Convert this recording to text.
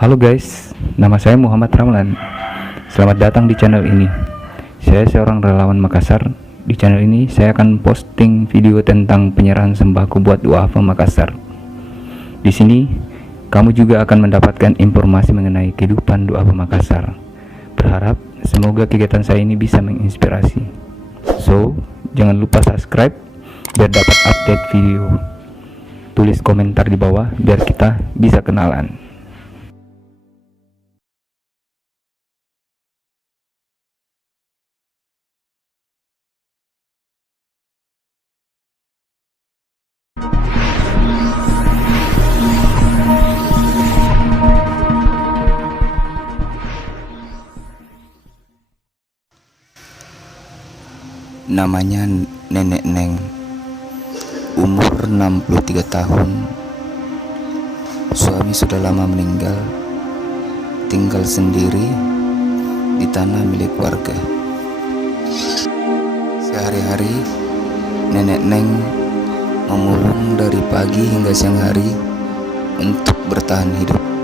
Halo guys, nama saya Muhammad Ramlan. Selamat datang di channel ini. Saya seorang relawan Makassar. Di channel ini saya akan posting video tentang penyerahan sembako buat duafa Makassar. Di sini kamu juga akan mendapatkan informasi mengenai kehidupan duafa Makassar. Berharap semoga kegiatan saya ini bisa menginspirasi. So, jangan lupa subscribe biar dapat update video. Tulis komentar di bawah biar kita bisa kenalan. Namanya Nenek Neng, umur 63 tahun. Suami sudah lama meninggal, tinggal sendiri di tanah milik warga. Sehari-hari Nenek Neng memulung dari pagi hingga siang hari untuk bertahan hidup.